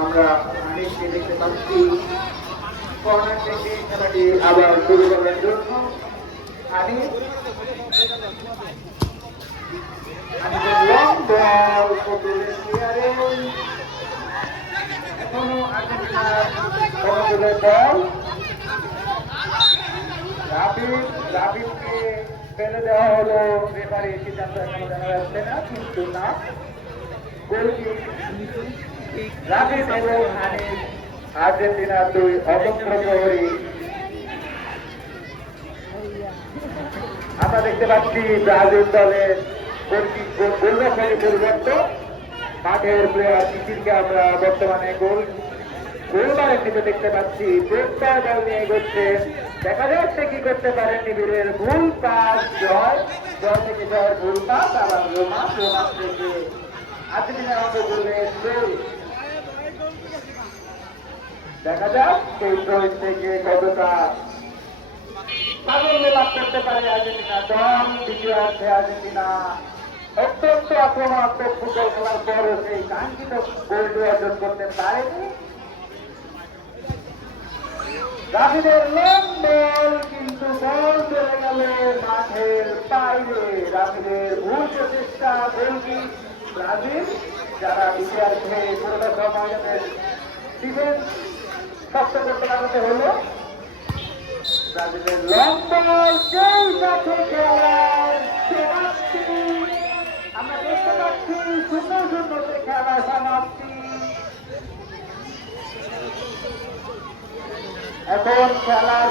আমরা আনিসকে দেখতে পাচ্ছি কর্নার থেকে খেলাটি আবার শুরু করার জন্য আনিস লং বল কপিলের ক্লিয়ারেন্স এখনো আর্জেন্টিনার কপিলের বল রাবিবকে ফেলে দেওয়া হলো রেফারি সিদ্ধান্ত এখনো জানা যাচ্ছে না কিন্তু না গোলকিক রাবিব এবং আনিস আর্জেন্টিনার দুই অতন্ত্র প্রহরী আমরা দেখতে পাচ্ছি ব্রাজিল দলের গোলরক্ষকের পরিবর্তন মাঠের প্লেয়ার কিশিরকে আমরা বর্তমানে গোলবারের দিকে দেখতে পাচ্ছি প্রত্যয় দল নিয়ে এগোচ্ছে দেখা যাচ্ছে কি করতে পারেন নিবিড়ের ভুল পাস জয় থেকে জয়ের ভুল পাস আবার রোমান থেকে আর্জেন্টিনার অঙ্গ গোলের দেখা যাক সেই প্রয়োগ থেকে কতটা সাফল্য লাভ করতে পারে আর্জেন্টিনা দল দ্বিতীয়ার্ধে আর্জেন্টিনা অত্যন্ত আক্রমণাত্মক ফুটবল খেলার পরও সেই কাঙ্ক্ষিত গোলটি অর্জন করতে পারেনি রাফিদের লং বল কিন্তু বল চলে গেল মাঠের বাইরে রাফিদের ভুল প্রচেষ্টা গোলকিক ব্রাজিল যারা দ্বিতীয়ার্ধে পুরোটা সময় ডিফেন্স শক্ত করতে লাগাতে হলো ব্রাজিলের লং বল সেই সাথে খেলার সমাপ্তি আমরা দেখতে পাচ্ছি 0-0 খেলা সমাপ্তি এখন খেলার